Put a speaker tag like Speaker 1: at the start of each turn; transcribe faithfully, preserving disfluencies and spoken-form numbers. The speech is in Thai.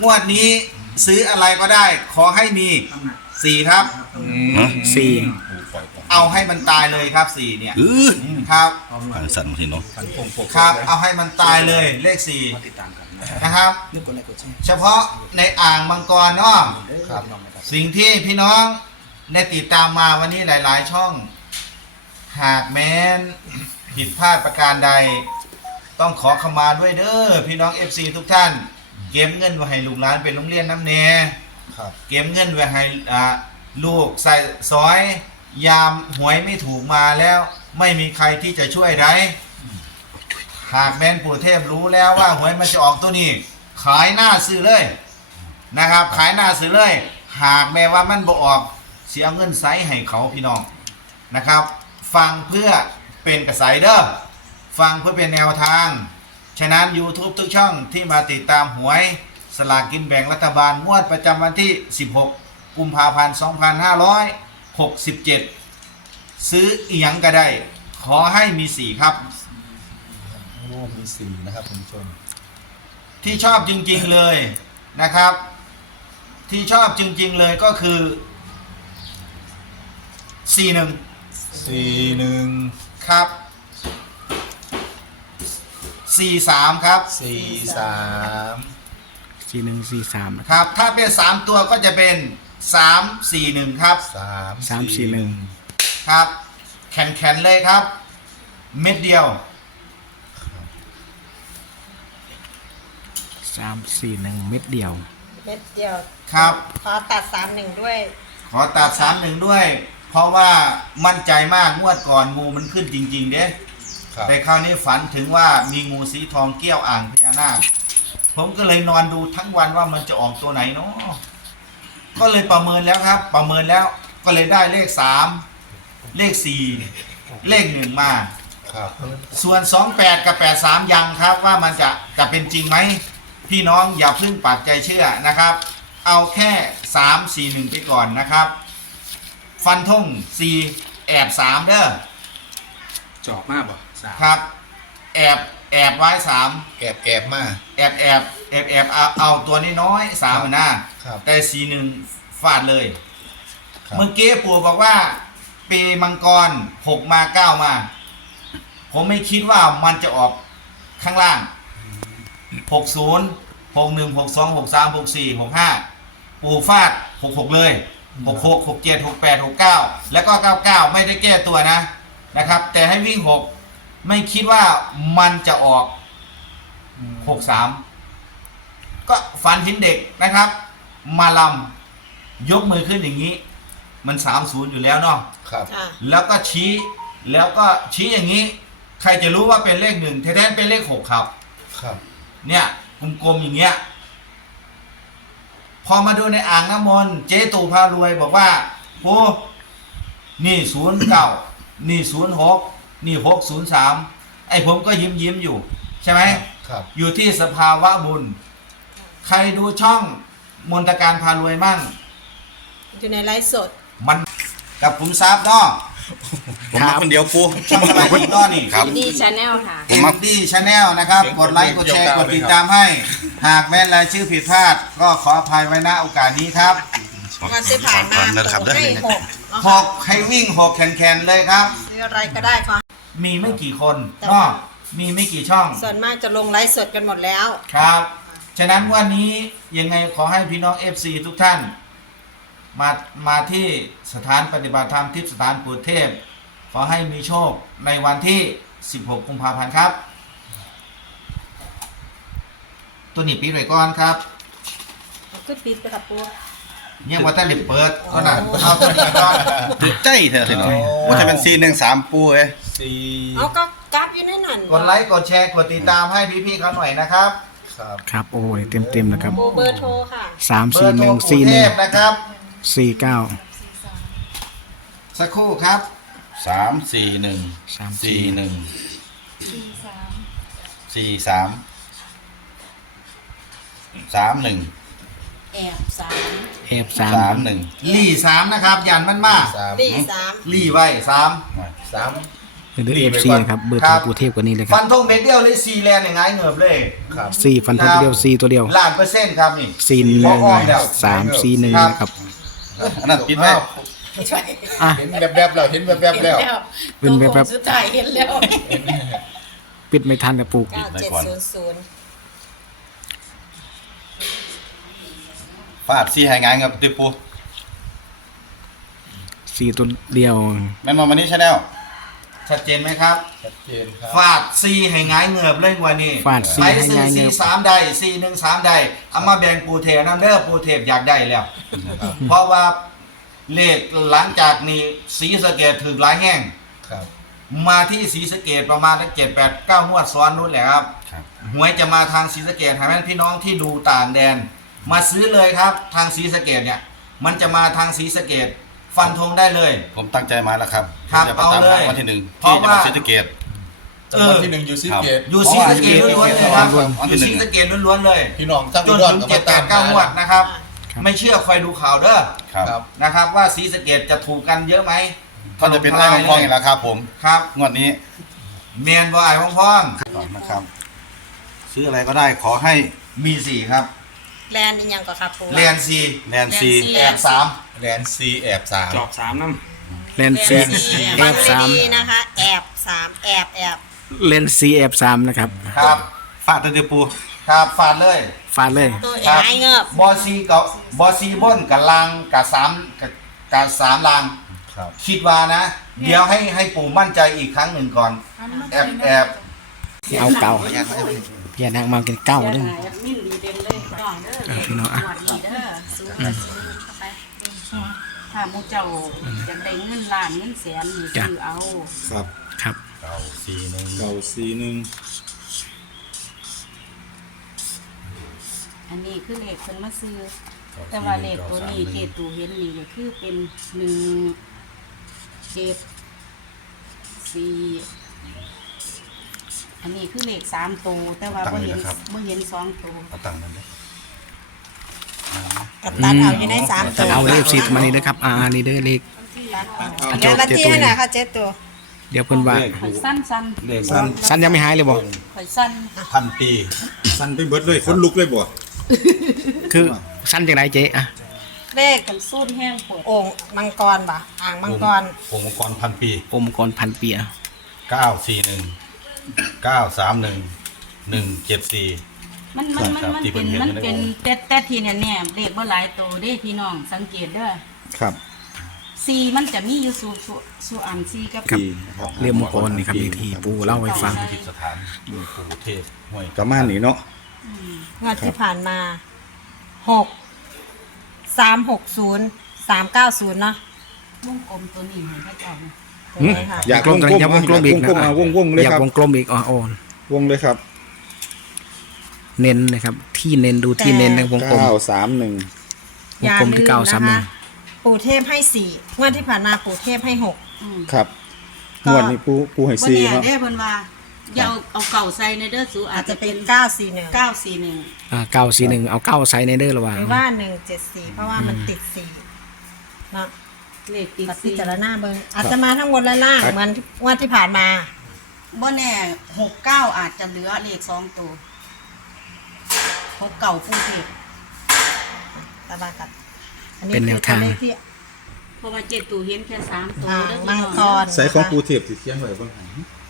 Speaker 1: งวดนี้ซื้ออะไรก็ได้ขอให้มีสี่ครับ
Speaker 2: สี่
Speaker 1: เอาให้มันตายเลยครับสี่เนี่ย
Speaker 3: อือ
Speaker 1: ครับ
Speaker 3: อ่านสั่นทีเนาะ
Speaker 1: ครับเอาให้มันตายเลยเลขสี่นะครับ เฉพาะในอ่างมังกรเนาะสิ่งที่พี่น้องได้ติดตามมาวันนี้หลาย ๆ ช่อง หากแม้นผิดพลาดประการใด ต้องขอขมาด้วยเด้อพี่น้อง เอฟ ซี ทุกท่าน เก็บเงินไว้ให้ลูกหลานเป็นโรงเรียนน้ำเนเก็บเงินไว้ให้อ่าลูกใส่ซอยยามหวยไม่ถูกมาแล้ว ไม่มีใครที่จะช่วยได้หากแม่นปู่เทพรู้แล้วว่าหวยมันจะออกตัวนี้ ขายหน้าซื้อเลยนะครับ ขายหน้าซื้อเลย หากแม้ว่ามันบ่ออกเสียเงินไซให้เขาพี่น้องนะครับ ฟังเพื่อเป็นกระแสเด้อฟังเพื่อเป็นแนวทางฉะนั้น YouTube ทุกช่องที่มาติดตามหวยสลากกินแบ่งรัฐบาลงวดประจำวันที่สิบหกกุมภาพันธ์สองพันห้าร้อยหกสิบเจ็ดซื้อเอียงก็ได้ขอให้มีสี่ครับ
Speaker 4: โอ้มีสี่นะครับคุณผู้ชม
Speaker 1: ที่ชอบจริงๆเลยนะครับ ที่ชอบจริงๆเลยก็คือสี่หนึ่ง
Speaker 4: สี่หนึ่ง
Speaker 1: ครับสี่สามครับ
Speaker 4: สี่สาม
Speaker 2: สี่หนึ่งสี่สาม
Speaker 1: ครับถ้าเป็นสามตัวก็จะเป็นสามสี่หนึ่งครับ
Speaker 4: สาม
Speaker 2: สามสี่หนึ่ง
Speaker 1: ครับแข็งแข็งเลยครับ เม็ดเดียว
Speaker 2: สามสี่หนึ่งเม็ดเดียว
Speaker 5: เม็ดเดียว
Speaker 1: ครับ
Speaker 5: ขอตัดสามหนึ่งด้วย
Speaker 1: ขอตัดสามหนึ่งด้วย เพราะว่ามั่นใจมากงวดก่อนงูมันขึ้นจริงๆเด้
Speaker 4: ครับ
Speaker 1: แต่คราวนี้ฝันถึงว่ามีงูสีทองเกี้ยวอ่างพญานาคผมก็เลยนอนดูทั้งวันว่ามันจะออกตัวไหนเนาะก็เลยประเมินแล้วครับ ประเมินแล้วก็เลยได้เลขสามเลขสี่เลขหนึ่งมา
Speaker 4: ครับ
Speaker 1: ส่วนสองแปดกับแปดสามยังครับว่ามันจะจะเป็นจริงไหมพี่น้องอย่าเพึ่งปักใจเชื่อนะครับ เอาแค่สามสี่หนึ่งไปก่อนนะครับ ฟันธงสี่แอบสามเด้อ
Speaker 6: จอบมากป่ะสาม
Speaker 1: ครับ แอบแอบไว้สาม
Speaker 4: แอบแอบมา
Speaker 1: แอบแอบแอบแอบเอาเอาตัวนี้น้อยสามหน้า
Speaker 4: ครับ
Speaker 1: แต่สี่หนึ่งฟาดเลย
Speaker 4: ครับ
Speaker 1: เมื่อกี้ปู่บอกว่า ปีมังกรหกมาเก้ามา ผมไม่คิดว่ามันจะออกข้างล่างหกศูนย์หกหนึ่งหกสองหกสามหกสี่หกห้าปู่ฟาดหกหกเลยหกหกหกเจ็ดหกแปดหกเก้าแล้วก็เก้าเก้าไม่ได้แก้ตัวนะนะครับ แต่ให้วิ่งหกไม่คิดว่ามันจะออกหกสามก็ฝันเห็นเด็กนะครับ มาลำยกมือขึ้นอย่างนี้ มันสามศูนย์อยู่แล้วเนาะ
Speaker 4: ครับ
Speaker 5: อ่ะ
Speaker 1: แล้วก็ชี้แล้วก็ชี้อย่างนี้ ใครจะรู้ว่าเป็นเลขหนึ่งแท้ๆเป็นเลขหกครับ
Speaker 4: ครับ
Speaker 1: เนี่ยกลมๆอย่างเงี้ยพอมาดูในอ่างน้ำมนต์เจ๊ตู่พารวยบอกว่าโอ้นี่ศูนย์เก้านี่ศูนย์หกนี่หกศูนย์สามไอ้ผมก็ยิ้มยิ้มๆอยู่ ใช่ไหม
Speaker 4: ครับ
Speaker 1: อยู่ที่สภาวะบุญ ใครดูช่องมนตการพารวยมั่ง
Speaker 5: อยู่ในไลฟ์สด
Speaker 1: มันกับผมทราบเนาะ
Speaker 3: ผมมาคนเดียวปู
Speaker 1: ช่องอะไรอีกเนาะนี่
Speaker 3: ครับ
Speaker 5: ดีชาแนลค่ะ
Speaker 3: ผมมา
Speaker 1: ดีชาแนลนะครับ กดไลค์ กดแชร์ กดติดตามให้ หากแม้นรายชื่อผิดพลาด ก็ขออภัยไว้ณโอกาสนี้ครับ
Speaker 5: วันที่ผ่านมา
Speaker 3: นะครับได้
Speaker 5: ให้หก
Speaker 1: หกให้วิ่งหกแขนๆเลยครับ
Speaker 5: ซื้ออะไรก็ได้ค่ะ
Speaker 1: มีไม่กี่คนเนาะมีไม่กี่ช่อง
Speaker 5: ส่วนมากจะลงไลฟ์สดกันหมดแล้ว
Speaker 1: ครับ ฉะนั้นวันนี้ยังไงขอให้พี่น้อง เอฟ ซี ทุกท่าน มามาที่สถานปฏิบัติธรรมทิพย์สถานปู่เทพ ขอให้มีโชคในวันที่ สิบหก กุมภาพันธ์ครับ ตัวนี้ปีไว้ก่อนครับ
Speaker 5: ก็ปิดไปครับปู
Speaker 1: เนี่ยว่าท่านได้เปิดเท่านั้นเอาตัวนี้ก่อน
Speaker 3: ถึกใจเธอสิเนาะว่าจะเป็นซีหนึ่งสามปูเอ้ย
Speaker 4: สี่
Speaker 5: เอาก็กราฟอยู่ในนั่น
Speaker 1: กดไลค์ กดแชร์ กดติดตามให้พี่ๆเขาหน่อยนะครับ
Speaker 4: ครับ
Speaker 2: ครับโอ้ยเต็มเต็มๆนะครับ
Speaker 5: ปูเบอร์โทรค่ะ
Speaker 2: สาม
Speaker 1: เบอ
Speaker 2: สี่
Speaker 1: ร์
Speaker 2: ห
Speaker 1: โทร
Speaker 2: นึ่ง
Speaker 1: ปู่
Speaker 2: สี่ห
Speaker 1: เท
Speaker 2: นึ่ง
Speaker 1: พนะครับ
Speaker 2: สี่เก้า
Speaker 1: สักครู่ครับ
Speaker 3: สามสี่หนึ่ง
Speaker 2: สาม
Speaker 3: สี่
Speaker 2: สี่
Speaker 3: หนึ่งสี่สามสามหนึ่ง
Speaker 5: แอบสาม
Speaker 2: เอฟสาม
Speaker 3: สามหนึ่ง
Speaker 1: ลี่สามนะครับยันมันมาก
Speaker 4: สาม
Speaker 5: ดีสาม
Speaker 1: ลี่ไว้สาม
Speaker 4: สาม
Speaker 2: หรือเอฟซีนะครับเบอร์โทรปูเทพกว่านี้เลยค
Speaker 1: ฟั
Speaker 2: รับ
Speaker 1: นธงเม็ดเดียวเลยสี่แลนอย่างง่ายเงือบเลย
Speaker 4: ครับ
Speaker 2: สี่ฟันธงตัวเดียวสี่ตัวเดียว
Speaker 1: ล้านเปอร์เซ็นต์ครับนี่
Speaker 2: สี่หนึ่ง
Speaker 1: พออ้อมแล้ว
Speaker 2: สามสี่หนึ่งนะครับ
Speaker 3: อันนั้นปิดไว้
Speaker 5: ไม่ใช่
Speaker 2: อ่ะ
Speaker 4: เห็นแวบๆแล้วเห็นแวบๆแล้ว
Speaker 2: เป็นแบบแบบ
Speaker 5: สุดท้ายเห็นแล้ว
Speaker 2: ปิดไม่ทันกับปู
Speaker 5: เก้าเจ็ดศูนย์ศูนย์
Speaker 3: ฟาดซีให้งานกับติปู
Speaker 2: สี่ตัวเดียว
Speaker 3: แม่นมาวันนี้ชาแนล
Speaker 1: ชัดเจนไหมครับ
Speaker 4: ชัดเจนครับ
Speaker 1: ฟาดซีให้ง่ายเงือบเลยกว่านี้
Speaker 2: ฟาดสี่
Speaker 1: ไป
Speaker 2: ให้
Speaker 1: ซื้อ
Speaker 2: ง่ายเงื
Speaker 1: ซี
Speaker 2: อบ
Speaker 1: สามใดซีหนึ่งสามใดเอามาแบ่งปูเทพน้ำเด้อปูเทพอยากได้แล้ว เพราะว่าเลขหลังจากนี้สีสะเกดถึงหลายแห้ง
Speaker 4: ครับ
Speaker 1: มาที่สีสะเกดประมาณเจ็ดแปดเก้างวดซ้อนนู้นแหละครับ
Speaker 3: ครับ
Speaker 1: หวยจะมาทางสีสะเกดให้แม่พี่น้องที่ดูต่างแดน มาซื้อเลยครับทางสีสะเกดเนี่ย มันจะมาทางสีสะเกดฟันธงได้เลย
Speaker 3: ผมตั้งใจมาแล้วครับ
Speaker 1: ครับ
Speaker 3: จะไปตาม
Speaker 1: เอาเลย
Speaker 3: หาวันที่หนึ่ง
Speaker 1: เพราะ
Speaker 3: ที่จังหวัด
Speaker 1: ว่า
Speaker 3: ศรีสะเกษ
Speaker 4: จังหวัดที่หนึ่งอยู่ซีเกต
Speaker 1: อยู่สีสะเกดล้วนๆเลยครับ
Speaker 3: วัน
Speaker 1: อ
Speaker 3: ที่
Speaker 1: ยู่
Speaker 3: หนึ่
Speaker 1: สี
Speaker 3: ง
Speaker 1: สะเกดล้วนๆเลย
Speaker 4: พี่น้องตั้ง
Speaker 1: จ
Speaker 4: อุ
Speaker 1: น
Speaker 4: ดร
Speaker 1: ถึง
Speaker 4: ก็
Speaker 1: เจ็
Speaker 4: มา
Speaker 1: ดแป
Speaker 4: ตา
Speaker 1: ด
Speaker 4: ม
Speaker 1: เก้างวดนะครับ
Speaker 2: ครับ
Speaker 1: ไม่เชื่อคอยดูข่าวเด้อ
Speaker 3: ครับ
Speaker 4: ครับ
Speaker 1: นะครับ ว่าสีสะเกดจะถูกกันเยอะไหม
Speaker 3: ท่านจะเป็นไอ้มังกรอีกแล้วครับผม
Speaker 1: ครับ
Speaker 3: งวดนี้
Speaker 1: เมียนบอยพ้อง
Speaker 3: ก่อนนะครับ ซื้ออะไรก็ได้ขอให้
Speaker 1: ๆมีสี่ครับ
Speaker 5: แลนด์อีกอย่างก็ครับปู
Speaker 1: แลนซี
Speaker 3: แนนซี
Speaker 1: แอบสาม
Speaker 4: แลนซีแอบสาม
Speaker 6: จอบสามน้
Speaker 2: เลน
Speaker 5: แล
Speaker 2: ซี
Speaker 5: นด์สี่
Speaker 2: แอ
Speaker 5: ฟัง
Speaker 2: บสาม
Speaker 5: ดีๆนะคะ แอบสามแอบแอบ
Speaker 2: เลนซีแอบสามนะครับ
Speaker 1: ครับ
Speaker 3: ฟาดตะเดียวปู
Speaker 1: ครับฟาดเลย
Speaker 2: ฟาดเลย
Speaker 5: ตัว
Speaker 1: ครับ
Speaker 5: ไอ้เงือบบ
Speaker 1: อซีกับบอซีบนกับลังกับสามกับกับสามลัง
Speaker 4: ครับ
Speaker 1: คิดว่านะ เดี๋ยวให้ให้ปู่มั่นใจอีกครั้งหนึ่งก่อน แอบแอบ
Speaker 2: เอาเก่าพี่นางมากินเก้าด้วย
Speaker 5: มิ่นดีเด่นเลยน้องเด้อ
Speaker 2: เออพี่น้องอ่ะ
Speaker 5: หวัดดีเด้อสู้กับสู้เข้าไป
Speaker 7: ถ้าหมูเจ้าจะได้เงินล้านเงินแสนนี่ซื้อเอา
Speaker 4: ครับ
Speaker 2: ครับ
Speaker 3: เก้าสี่หนึ่ง
Speaker 4: เก้าสี่หนึ่ง
Speaker 7: อันนี้คือเลขเพิ่นมาซื้อ แต่ว่าเลขตัวนี้เจตูเห็นนี่ก็คือเป็นหนึ่งเจ็ดสี่อันนี้คือเลขสามตัวแต่ว่าบ่เห็นบ่เห็นสองตัว
Speaker 3: เอาตังค์นั้นเลย
Speaker 5: กับตัดเอาอยู่ในสามตัว
Speaker 2: เอาเลขซีมานี่นะครับอ่านี่เด้อเลข
Speaker 5: เดี๋ยวละที่ให้หน่อยค่ะเจ็ดตัว
Speaker 2: เดี๋ยวเพิ่นว่า
Speaker 7: ข่อยสั้นสั้น
Speaker 3: เลขสั้น
Speaker 2: สั้นยังไม่หายเลยบ่
Speaker 7: ข่อยสั้น
Speaker 3: พันปี
Speaker 4: สั้นไปเบิดเลยคนลุกเลยบ่
Speaker 2: คือสั้นจังไรเจ๊อ่ะ
Speaker 5: เลข
Speaker 7: กันสูดแห้งปวด
Speaker 5: โอ่งมังกรป่ะอ่างมังกร
Speaker 3: วงมังกรพันปี
Speaker 2: อมกรพันเปีย
Speaker 3: เก้าสี่หนึ่งเก้าสามหนึ่งหนึ่งเจ็ดสี่
Speaker 7: มันมันมันมันเป็นมันเป็นแต่แต่ทีเนี่ยเนี่ยเลขบ่หลายตัวเด้พี่น้องสังเกตเด้อ
Speaker 4: ครับ
Speaker 7: ซีมันจะมีอยู่สู่สู่สู่อันซีกับ
Speaker 2: ครับเรียมมังกรนี่ครับที่ปูเล่าให้ฟัง
Speaker 3: ทิพสถานปู่เทพห้วย
Speaker 4: ประมาณนี้เนาะ
Speaker 5: งวดที่ผ่านมาหกสามหกศูนย์สามเก้าศูนย์เนาะ
Speaker 7: วงกลมตัวนี้ให้พระเจ้านะ
Speaker 5: ตรงนี้ค่ะ
Speaker 4: อยาก
Speaker 2: กลมตัวนี้อยากวงกลมอีกนะ
Speaker 4: วงกลมเอาวงวงเลย
Speaker 2: อยา
Speaker 4: ค
Speaker 2: ก
Speaker 4: รับ
Speaker 2: วงกลมอีกอ๋อโอน
Speaker 4: วงเลยครับ
Speaker 2: เน้นนะครับ ที่เน้นดูที่เน้นในวงกลม
Speaker 4: เก้าสามหนึ่ง
Speaker 2: วงกลมที่เก้าสามหนึ่ง
Speaker 5: ปู่เทพให้สี่งวดที่ผ่านมาปู่เทพให้หก
Speaker 7: อืม
Speaker 4: ครับ
Speaker 5: ก็
Speaker 4: งวดนี้ปูปูให้
Speaker 7: วัน
Speaker 4: ซี
Speaker 7: นี้
Speaker 4: ครับ
Speaker 7: เด้เพิ่นว่าอย่าเอาเอาเก่าใส่ในเด้อสู
Speaker 5: อา
Speaker 7: อา
Speaker 5: จ
Speaker 7: จ
Speaker 5: จะ
Speaker 7: จะ
Speaker 5: เป็
Speaker 7: เป็น น
Speaker 5: เก้าสี่หนึ่ง
Speaker 7: เก้าสี่หนึ่ง
Speaker 2: อ่าเก้าสี่หนึ่งเอาเก้าใส่ในเด้อระหว่าง
Speaker 5: หรือว่าหนึ่งเจ็ดสี่เพราะว่ามันติดสี่เนาะ
Speaker 7: เลขติด
Speaker 5: ตัดพิ
Speaker 7: สี่
Speaker 5: จารณาเบิ่งอาจจะมาทั้งบนและล่างเหมือนงวดที่ผ่านมา
Speaker 7: บ่แน่หกเก้าอาจจะเหลือเลขสองตัวหกเก่าฟูเทพ
Speaker 5: ตาบากัดอั
Speaker 2: เป็นแนวทาง
Speaker 5: คือเลขที่
Speaker 7: เพราะว่าเจ็ดตูเห็นแค่สามตัว
Speaker 5: อ่าง
Speaker 7: เด้อ
Speaker 5: มั
Speaker 7: พี่
Speaker 5: ง
Speaker 7: น้อง
Speaker 5: กร
Speaker 4: ใส่ของ
Speaker 5: นะคะ
Speaker 4: ปูเทพสิเขียนไว้บ้างหัน